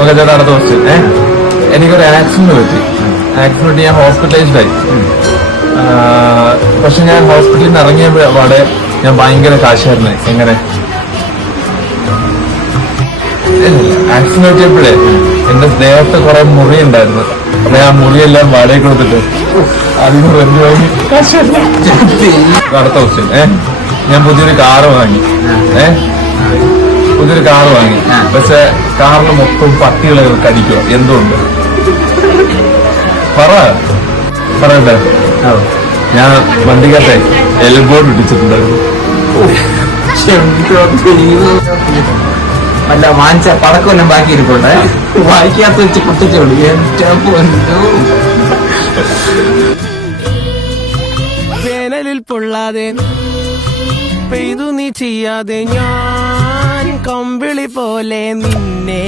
Okay ചേട്ടാ, അടുത്ത question. എനിക്കൊരു ആക്സിഡന്റ് പറ്റി. ആക്സിഡന്റ് ഞാൻ ഹോസ്പിറ്റലൈസ്ഡ് ആയി. പക്ഷെ ഞാൻ ഹോസ്പിറ്റലിൽ നിന്ന് ഇറങ്ങിയ പാടെ ഞാൻ ഭയങ്കര കാശായിരുന്നേ. എങ്ങനെ? ആക്സിഡന്റ് പറ്റിയപ്പോഴേ എന്റെ ദേഹത്ത് കുറെ മുറി ഉണ്ടായിരുന്നു. അപ്പൊ ആ മുറിയെല്ലാം വാടകയ്ക്ക് കൊടുത്തിട്ട് അതിന് റെന്റ് വാങ്ങി. അടുത്ത ക്വസ്റ്റ്യൻ. ഞാൻ പുതിയൊരു കാറ് വാങ്ങി. പുതിയൊരു കാറ് വാങ്ങി. പക്ഷെ കാറിൽ മൊത്തം പട്ടികളെ കടിക്കുക. എന്തുകൊണ്ട്? പറയട്ടെ. ഞാൻ വണ്ടിക്കകത്തെ എൽബോർഡ് ഇടിച്ചിട്ടുണ്ടായിരുന്നു. അല്ല വാങ്ങിച്ച പടക്കമെല്ലാം ബാക്കി ഇരിക്കട്ടെ, വായിക്കാത്ത വെച്ച് പൊട്ടിച്ചോളൂ. വേനലിൽ പൊള്ളാതെ പെയ്തു നീ ചെയ്യാതെ ഞാൻ കമ്പിളി പോലെ നിന്നെ